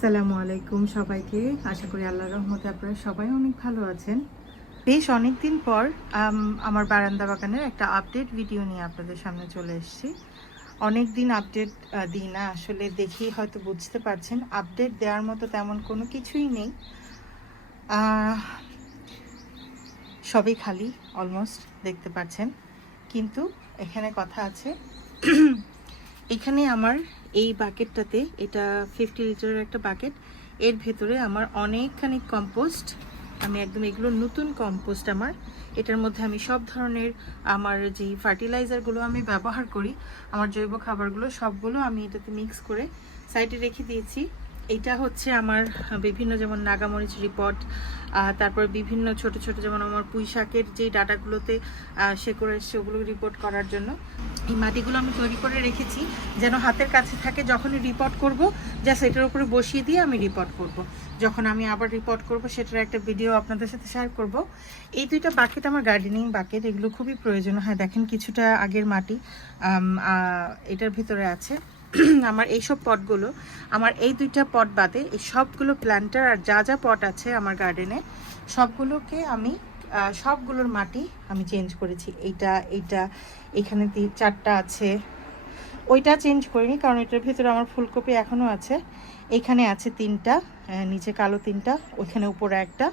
আসসালামু আলাইকুম সবাইকে। আশা করি আল্লাহর রহমতে আপনারা সবাই অনেক ভালো আছেন। বেশ অনেক দিন পর আমার বারান্দা বাগানের একটা আপডেট ভিডিও নিয়ে আপনাদের সামনে চলে এসেছি। অনেক দিন আপডেট দিই না, আসলে দেখেই হয়তো বুঝতে পারছেন। আপডেট দেওয়ার মতো তেমন কোনো কিছুই নেই। সবই খালি অলমোস্ট দেখতে পাচ্ছেন। কিন্তু এখানে কথা আছে এখানে আমার এই বাকেটটাতে এটা ফিফটি লিটারের একটা বাকেট। এর ভেতরে আমার অনেকখানি কম্পোস্ট আমি একদম এগুলো নতুন কম্পোস্ট আমার। এটার মধ্যে আমি সব ধরনের আমার যে ফার্টিলাইজারগুলো আমি ব্যবহার করি, আমার জৈব খাবারগুলো সবগুলো আমি এটাতে মিক্স করে সাইডে রেখে দিয়েছি। এটা হচ্ছে আমার বিভিন্ন যেমন নাগামরিচ রিপোর্ট তারপর বিভিন্ন ছোট ছোট যেমন আমার পুঁই শাকের যে ডাটাগুলোতে সে করে এসছে, ওগুলো রিপোর্ট করার জন্য। এই মাটিগুলো আমি তৈরি করে রেখেছি, যেন হাতের কাছে থাকে, যখনই রিপোর্ট করব জাস্ট এটার উপরে বসিয়ে দিয়ে আমি রিপোর্ট করব। যখন আমি আবার রিপোর্ট করব, সেটার একটা ভিডিও আপনাদের সাথে শেয়ার করব। এই দুইটা বাকেট আমার গার্ডেনিং বাকেট এগুলো খুবই প্রয়োজন। হয়, দেখেন কিছুটা আগের মাটি এটার ভিতরে আছে। আমার এইসব পটগুলো, আমার এই দুইটা পট বাদে এই সবগুলো প্ল্যান্টার আর যা যা পট আছে আমার গার্ডেনে সবগুলোকে আমি সবগুলোর মাটি আমি চেঞ্জ করেছি। এইটা এইটা, এখানে চারটা আছে। ওইটা চেঞ্জ করিনি কারণ এটার ভিতরে আমার ফুলকপি এখনও আছে। এখানে আছে তিনটা নিচে কালো তিনটা ওইখানে উপরে একটা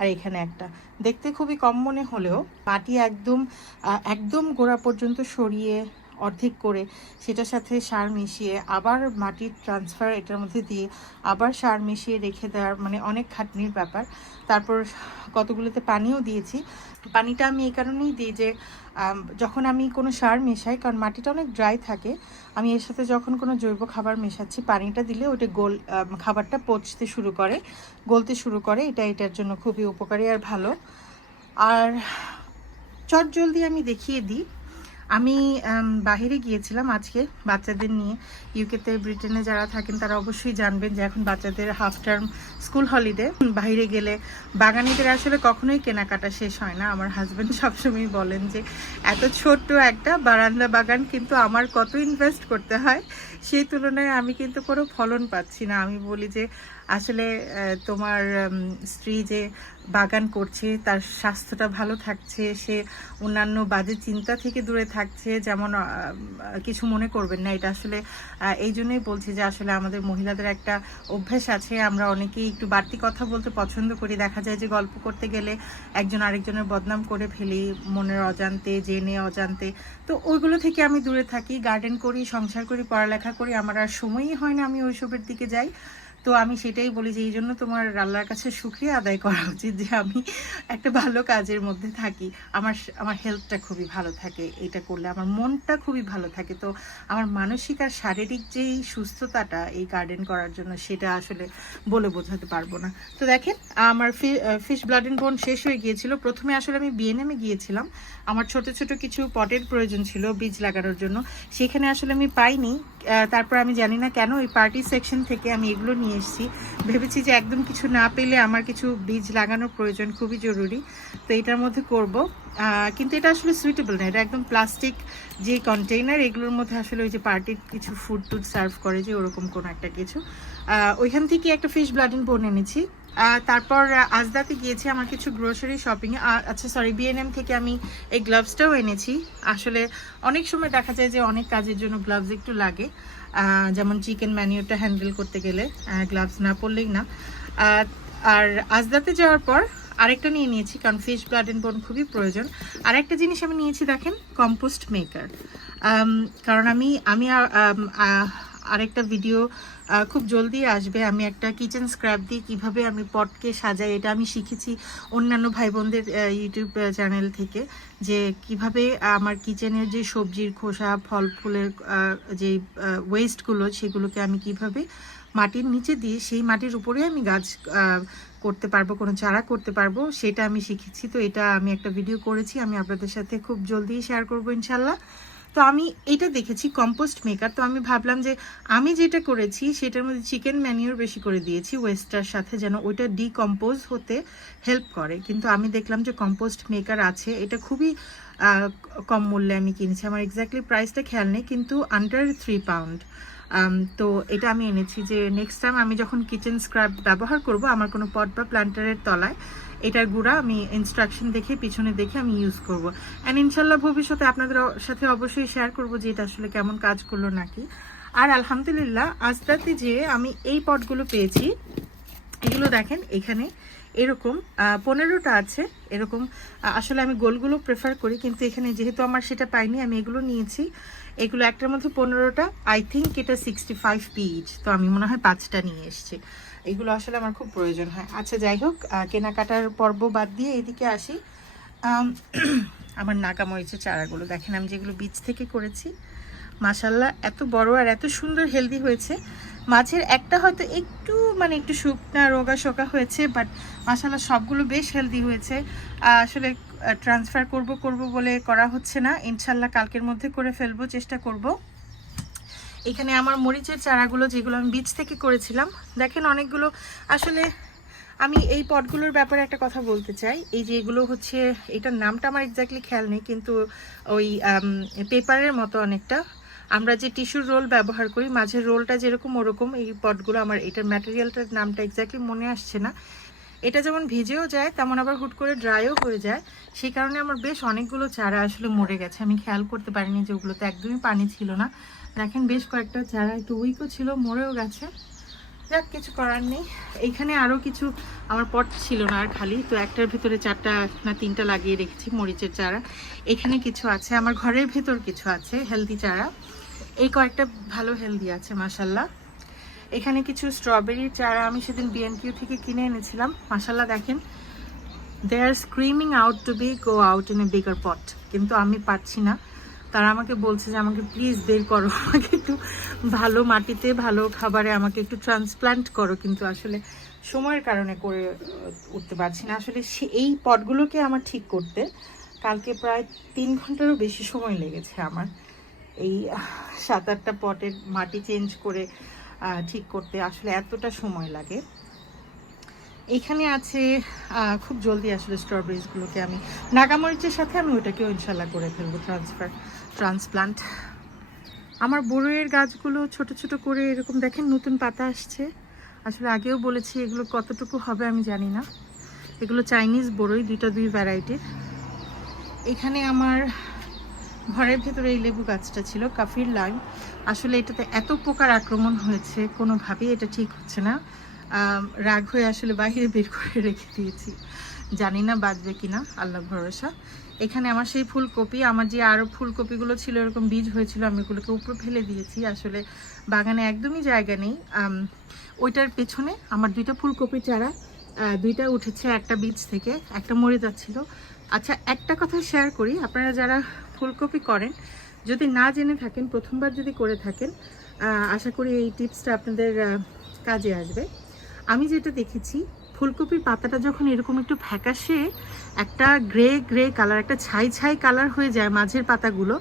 আর এখানে একটা। দেখতে খুবই কম মনে হলেও মাটি একদম একদম গোড়া পর্যন্ত সরিয়ে অর্ধেক করে সেটার সাথে সার মিশিয়ে আবার মাটির ট্রান্সফার এটার মধ্যে দিয়ে আবার সার মিশিয়ে রেখে দেওয়ার মানে অনেক খাটনির ব্যাপার। তারপর কতগুলোতে পানিও দিয়েছি। পানিটা আমি এই কারণেই দিই যে যখন আমি কোনো সার মেশাই, কারণ মাটিটা অনেক ড্রাই থাকে, আমি এর সাথে যখন কোনো জৈব খাবার মেশাচ্ছি, পানিটা দিলে ওটা গোল খাবারটা পচতে শুরু করে, গলতে শুরু করে। এটা এটার জন্য খুবই উপকারী আর ভালো। আর চট জলদি আমি দেখিয়ে দিই আমি বাহিরে গিয়েছিলাম আজকে বাচ্চাদের নিয়ে। ইউকেতে ব্রিটেনে যারা থাকেন, তারা অবশ্যই জানবেন যে এখন বাচ্চাদের হাফ টার্ম স্কুল হলিডে বাইরে গেলে বাগানিদের আসলে কখনোই কেনাকাটা শেষ হয় না। আমার হাজব্যান্ড সবসময় বলেন যে, এত ছোট্ট একটা বারান্দা বাগান কিন্তু আমার কত ইনভেস্ট করতে হয়? সেই তুলনায় আমি কিন্তু কোনো ফলন পাচ্ছি না। আমি বলি যে আসলে তোমার স্ত্রী যে বাগান করছে, তার স্বাস্থ্যটা ভালো থাকছে, সে অন্যান্য বাজে চিন্তা থেকে দূরে থাকছে, যেমন কিছু মনে করবেন না। এটা আসলে এই জন্যই বলছি যে আসলে আমাদের মহিলাদের একটা অভ্যাস আছে। আমরা অনেকেই একটু বাড়তি কথা বলতে পছন্দ করি। দেখা যায় যে গল্প করতে গেলে একজন আরেকজনের বদনাম করে ফেলি, মনের অজান্তে, জেনে অজান্তে। তো ওইগুলো থেকে আমি দূরে থাকি, গার্ডেন করি, সংসার করি, পড়ালেখা করি। আমার আর সময়ই হয় না আমি ওইসবের দিকে যাই। তো আমি সেটাই বলি যে এই জন্য তোমার আল্লাহর কাছে সুক্রিয়া আদায় করা উচিত যে, আমি একটা ভালো কাজের মধ্যে থাকি। আমার আমার হেলথটা খুবই ভালো থাকে, এটা করলে আমার মনটা খুবই ভালো থাকে। তো আমার মানসিক আর শারীরিক যেই সুস্থতাটা এই গার্ডেন করার জন্য, সেটা আসলে বলে বোঝাতে পারব না। তো দেখেন, আমার ফিশ ব্লাড অ্যান্ড বোন শেষ হয়ে গিয়েছিল। প্রথমে আসলে আমি বিএনএমে গিয়েছিলাম। আমার ছোট ছোট কিছু পটের প্রয়োজন ছিল বীজ লাগানোর জন্য। সেখানে আসলে আমি পাইনি। তারপর আমি জানি না কেন ওই পার্টি সেকশন থেকে আমি এগুলো নিয়ে এসেছি। ভেবেছি যে একদম কিছু না পেলে আমার কিছু বীজ লাগানোর প্রয়োজন খুবই জরুরি, তো এটার মধ্যে করব। কিন্তু এটা আসলে সুইটেবল না, এটা একদম প্লাস্টিক যে কন্টেইনার এগুলোর মধ্যে আসলে ওই যে পার্টির কিছু ফুড টুড সার্ভ করে যে ওরকম কোনো একটা কিছু। ওইখান থেকে একটা ফিশ ব্লাড বোন এনেছি। তারপর আজদাতে গিয়েছি আমার কিছু গ্রোসারি শপিংয়ে আচ্ছা সরি বিএনএম থেকে আমি এই গ্লাভসটাও এনেছি। আসলে অনেক সময় দেখা যায় যে অনেক কাজের জন্য গ্লাভস একটু লাগে। যেমন চিকেন ম্যানিউরটা হ্যান্ডেল করতে গেলে গ্লাভস না পরলেই না। আর আজদাতে যাওয়ার পর আরেকটা নিয়ে নিয়েছি, কারণ ফিশ ব্লাড অ্যান্ড বোন খুবই প্রয়োজন। আর একটা জিনিস আমি নিয়েছি, দেখেন কম্পোস্ট মেকার কারণ আমি আমি আরেকটা ভিডিও খুব জলদি আসবে। আমি একটা কিচেন স্ক্র্যাপ দিয়ে কীভাবে আমি পটকে সাজাই, এটা আমি শিখেছি অন্যান্য ভাই বোনদের ইউটিউব চ্যানেল থেকে, যে কীভাবে আমার কিচেনের যে সবজির খোসা, ফল ফুলের যে ওয়েস্টগুলো সেগুলোকে আমি কীভাবে মাটির নিচে দিয়ে সেই মাটির উপরে আমি গাছ করতে পারব, কোনো চারা করতে পারব, সেটা আমি শিখেছি। তো এটা আমি একটা ভিডিও করেছি, আমি আপনাদের সাথে খুব জলদি শেয়ার করব ইনশাল্লাহ। তো আমি এটা দেখেছি কম্পোস্ট মেকার তো আমি ভাবলাম যে আমি যেটা করেছি, সেটার মধ্যে চিকেন ম্যানিওর বেশি করে দিয়েছি ওয়েস্টার সাথে যেন ওইটা ডিকম্পোজ হতে হেল্প করে। কিন্তু আমি দেখলাম যে কম্পোস্ট মেকার আছে, এটা খুবই কম মূল্যে আমি কিনেছি। আমার এক্স্যাক্টলি প্রাইসটা খেয়াল নেই, কিন্তু আন্ডার থ্রি পাউন্ড তো এটা আমি এনেছি যে নেক্সট টাইম আমি যখন কিচেন স্ক্রাব ব্যবহার করব, আমার কোনো পট বা প্ল্যান্টারের তলায় এটার গুঁড়া আমি ইনস্ট্রাকশন দেখে, পিছনে দেখে আমি ইউজ করব। অ্যান্ড ইনশাল্লাহ ভবিষ্যতে আপনাদের সাথে অবশ্যই শেয়ার করব যে এটা আসলে কেমন কাজ করল নাকি। আর আলহামদুলিল্লাহ, আজ রাতে যে আমি এই পটগুলো পেয়েছি, এগুলো দেখেন এখানে এরকম পনেরোটা আছে, এরকম আসলে আমি গোলগুলো প্রেফার করি, কিন্তু এখানে যেহেতু আমার সেটা পাইনি, আমি এগুলো নিয়েছি। এগুলো একটার মধ্যে পনেরোটা। আই থিঙ্ক এটা সিক্সটি ফাইভ পিচ তো আমি মনে হয় পাঁচটা নিয়ে এসেছি। এগুলো আসলে আমার খুব প্রয়োজন হয়। আচ্ছা যাই হোক কেনাকাটার পর্ব বাদ দিয়ে এদিকে আসি। আম, আমার নাগামরিচের চারাগুলো। দেখেন আমি যেগুলো বীজ থেকে করেছি মাসাল্লাহ এত বড় আর এত সুন্দর হেলদি হয়েছে। মাছের একটা হয়তো একটু মানে একটু শুকনা রোগা শোকা হয়েছে বাট মাসাল্লাহ সবগুলো বেশ হেলদি হয়েছে। আসলে ট্রান্সফার করব করব বলে করা হচ্ছে না। ইনশাল্লাহ কালকের মধ্যে করে ফেলব, চেষ্টা করব। এখানে আমার মরিচের চারাগুলো যেগুলো আমি বীজ থেকে করেছিলাম, দেখেন অনেকগুলো। আসলে আমি এই পটগুলোর ব্যাপারে একটা কথা বলতে চাই। এই যে এগুলো হচ্ছে, এটার নামটা আমার এক্স্যাক্টলি খেয়াল নেই, কিন্তু ওই পেপারের মতো অনেকটা। আমরা যে টিস্যুর রোল ব্যবহার করি, মাঝের রোলটা যেরকম ওরকম, এই পটগুলো আমার, এটার ম্যাটেরিয়ালটার নামটা এক্স্যাক্টলি মনে আসছে না। এটা যেমন ভিজেও যায়, তেমন আবার হুট করে ড্রাইও হয়ে যায়। সেই কারণে আমার বেশ অনেকগুলো চারা আসলে মরে গেছে। আমি খেয়াল করতে পারিনি যে ওগুলোতে একদমই পানি ছিল না। দেখেন বেশ কয়েকটা চারা একটু উইকও ছিল, মরেও গেছে। যাক, কিছু করার নেই। এইখানে আরও কিছু আমার পট ছিল না আর খালি। তো একটার ভিতরে চারটা না তিনটা লাগিয়ে রেখেছি, মরিচের চারা। এখানে কিছু আছে, আমার ঘরের ভেতর কিছু আছে হেলদি চারা। এই কয়েকটা ভালো হেলদি আছে মাসাল্লাহ এখানে কিছু স্ট্রবেরির চারা আমি সেদিন বিএনকিউ থেকে কিনে এনেছিলাম। মাসাল্লাহ দেখেন। They are screaming out to be go out in a bigger pot কিন্তু আমি পাচ্ছি না। তারা আমাকে বলছে যে, আমাকে প্লিজ বের করো। আমাকে একটু ভালো মাটিতে, ভালো খাবারে আমাকে একটু ট্রান্সপ্লান্ট করো। কিন্তু আসলে সময়ের কারণে করে উঠতে পারছি না। আসলে এই পটগুলোকে আমার ঠিক করতে কালকে প্রায় তিন ঘন্টারও বেশি সময় লেগেছে আমার। এই সাত আটটা পটের মাটি চেঞ্জ করে ঠিক করতে আসলে এতটা সময় লাগে। এখানে আছে খুব জলদি আসলে স্ট্রবেরিজগুলোকে আমি, নাগামরিচের সাথে আমি ওটাকেও ইনশাল্লাহ করে ফেলব ট্রান্সফার ট্রান্সপ্লান্ট আমার বড়ইয়ের গাছগুলো ছোট ছোট করে এরকম দেখেন নতুন পাতা আসছে। আসলে আগেও বলেছি এগুলো কতটুকু হবে আমি জানি না। এগুলো চাইনিজ বড়ই, দুইটা দুই ভ্যারাইটির এখানে আমার ঘরের ভেতরে এই লেবু গাছটা ছিল, কাফির লাইম আসলে এটাতে এত পোকার আক্রমণ হয়েছে, কোনোভাবেই এটা ঠিক হচ্ছে না। রাগ হয়ে আসলে বাইরে বের করে রেখে দিয়েছি। জানি না বাঁচবে কি না আল্লাহ ভরসা। এখানে আমার সেই ফুলকপি, আমার যে আরও ফুলকপিগুলো ছিল, এরকম বীজ হয়েছিল, আমি ওগুলোকে উপরে ফেলে দিয়েছি। আসলে বাগানে একদমই জায়গা নেই। ওইটার পেছনে আমার দুইটা ফুলকপি চারা দুইটা উঠেছে, একটা বীজ থেকে, একটা মরে যাচ্ছিল। আচ্ছা একটা কথা শেয়ার করি। আপনারা যারা ফুলকপি করেন। যদি না জেনে থাকেন, প্রথমবার যদি করে থাকেন আশা করি এই টিপসটা আপনাদের কাজে আসবে। আমি যেটা দেখেছি, ফুলকপির পাতাটা যখন এরকম একটু ফ্যাকাশে, একটা গ্রে গ্রে কালার, একটা ছাই ছাই কালার হয়ে যায় মাঝের পাতাগুলো,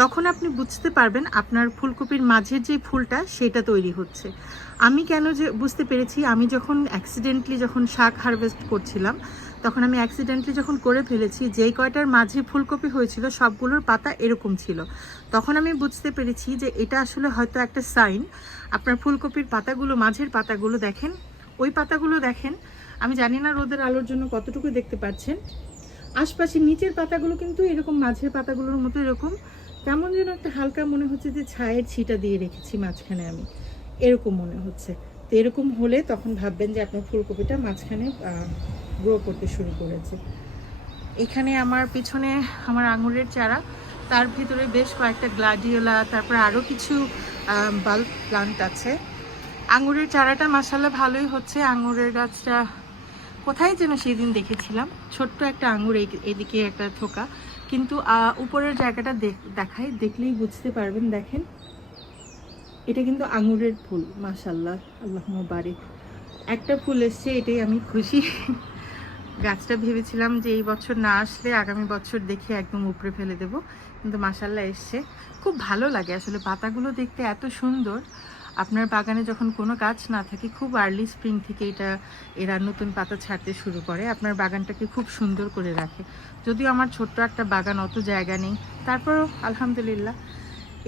তখন আপনি বুঝতে পারবেন আপনার ফুলকপির মাঝের যে ফুলটা, সেটা তৈরি হচ্ছে। আমি কেন যে, বুঝতে পেরেছি, আমি যখন অ্যাক্সিডেন্টলি যখন শাক হারভেস্ট করছিলাম তখন আমি অ্যাক্সিডেন্টলি যখন করে ফেলেছি, যেই কয়টার মাঝে ফুলকপি হয়েছিল, সবগুলোর পাতা এরকম ছিল। তখন আমি বুঝতে পেরেছি যে এটা আসলে হয়তো একটা সাইন আপনার ফুলকপির পাতাগুলো, মাঝের পাতাগুলো দেখেন। ওই পাতাগুলো দেখেন। আমি জানি না রোদের আলোর জন্য কতটুকু দেখতে পাচ্ছেন। আশপাশে নিচের পাতাগুলো কিন্তু এরকম, মাঝের পাতাগুলোর মতো এরকম। কেমন যেন একটা হালকা মনে হচ্ছে যে ছায়ের ছিটা দিয়ে রেখেছি মাঝখানে আমি। এরকম মনে হচ্ছে। তো এরকম হলে তখন ভাববেন যে আপনার ফুলকপিটা মাঝখানে গ্রো করতে শুরু করেছে। এখানে আমার পিছনে আমার আঙুরের চারা, তার ভিতরে বেশ কয়েকটা গ্লাডিওলা, তারপর আরও কিছু বাল্ব প্লান্ট আছে। আঙুরের চারাটা মাসাল্লাহ ভালোই হচ্ছে। আঙুরের গাছটা কোথায় যেন সেদিন দেখেছিলাম। ছোট্ট একটা আঙুর এদিকে একটা থোকা। কিন্তু উপরের জায়গাটা দেখ- দেখাই দেখলেই বুঝতে পারবেন। দেখেন, এটা কিন্তু আঙুরের ফুল মাসাল্লাহ আল্লাহ বাড়ি একটা ফুল এসছে, এটাই আমি খুশি। গাছটা ভেবেছিলাম যে এই বছর না আসলে আগামী বছর দেখে একদম উপরে ফেলে দেব, কিন্তু মাসাল্লাহ এসছে। খুব ভালো লাগে আসলে পাতাগুলো দেখতে এত সুন্দর। আপনার বাগানে যখন কোনো গাছ না থাকে, খুব আর্লি স্প্রিং থেকে এটা, এরা নতুন পাতা ছাড়তে শুরু করে। আপনার বাগানটাকে খুব সুন্দর করে রাখে। যদিও আমার ছোট্ট একটা বাগান, অত জায়গা নেই। তারপরও আলহামদুলিল্লাহ,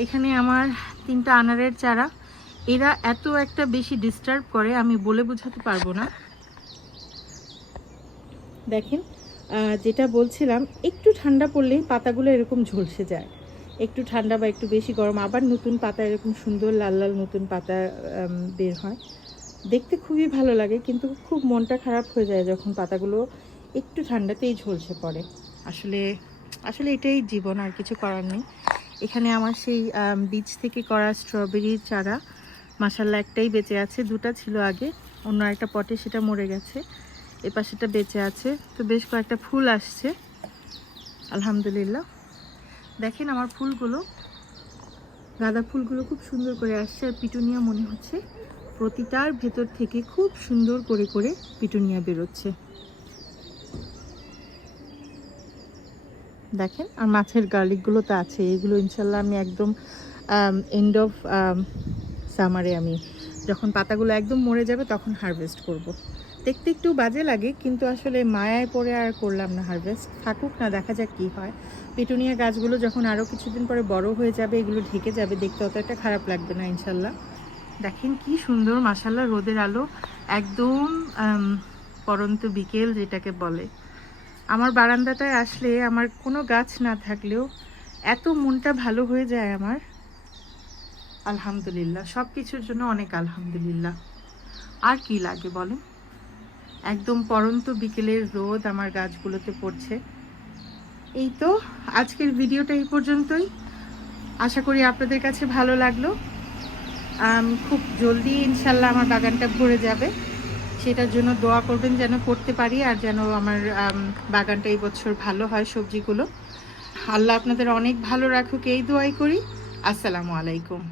এখানে আমার তিনটা আনারের চারা। এরা এত একটা বেশি ডিস্টার্ব করে, আমি বলে বোঝাতে পারব না। দেখেন যেটা বলছিলাম, একটু ঠান্ডা পড়লেই পাতাগুলো এরকম ঝলসে যায়। একটু ঠান্ডা বা একটু বেশি গরম, আবার নতুন পাতা এরকম সুন্দর লাল লাল নতুন পাতা বের হয়। দেখতে খুবই ভালো লাগে, কিন্তু খুব মনটা খারাপ হয়ে যায় যখন পাতাগুলো একটু ঠান্ডাতেই ঝলসে পড়ে। আসলে আসলে এটাই জীবন, আর কিছু করার নেই। এখানে আমার সেই বীজ থেকে করা স্ট্রবেরির চারা মাসাল্লা একটাই বেঁচে আছে, দুটো ছিল আগে, অন্য একটা পটে সেটা মরে গেছে। এ পাশেটা বেঁচে আছে। তো বেশ কয়েকটা ফুল আসছে। আলহামদুলিল্লাহ। দেখেন আমার ফুলগুলো। গাঁদা ফুলগুলো খুব সুন্দর করে আসছে। আর পিটুনিয়া মনে হচ্ছে প্রতিটার ভেতর থেকে খুব সুন্দর করে করে পিটুনিয়া বেরোচ্ছে। দেখেন, আর মাছের গার্লিকগুলো তো আছে। এগুলো ইনশাল্লাহ আমি একদম এন্ড অফ সামারে আমি যখন পাতাগুলো একদম মরে যাবে তখন হারভেস্ট করব। দেখতে একটু বাজে লাগে, কিন্তু আসলে মায়ায় পড়ে আর করলাম না হারভেস্ট থাকুক না, দেখা যাক কি হয়। পিটুনিয়া গাছগুলো যখন আরও কিছুদিন পরে বড় হয়ে যাবে, এগুলো ঢেকে যাবে, দেখতে অত একটা খারাপ লাগবে না, ইনশাল্লাহ। দেখেন কি সুন্দর মাসাল্লাহ রোদের আলো। একদম পরন্ত বিকেল যেটাকে বলে। আমার বারান্দাটায় আসলে আমার কোনো গাছ না থাকলেও এত মনটা ভালো হয়ে যায় আমার। আলহামদুলিল্লাহ সব কিছুর জন্য অনেক আলহামদুলিল্লাহ। আর কি লাগে বলেন? একদম পরন্ত বিকেলের রোদ আমার গাছগুলোতে পড়ছে। এই তো আজকের ভিডিওটা এই পর্যন্তই। আশা করি আপনাদের কাছে ভালো লাগল। খুব জলদি ইনশাল্লাহ আমার বাগানটা ভরে যাবে। সেটার জন্য দোয়া করবেন যেন করতে পারি আর যেন আমার বাগানটা এই বছর ভালো হয় সবজিগুলো। আল্লাহ আপনাদের অনেক ভালো রাখুক, এই দোয়াই করি। আসসালামু আলাইকুম।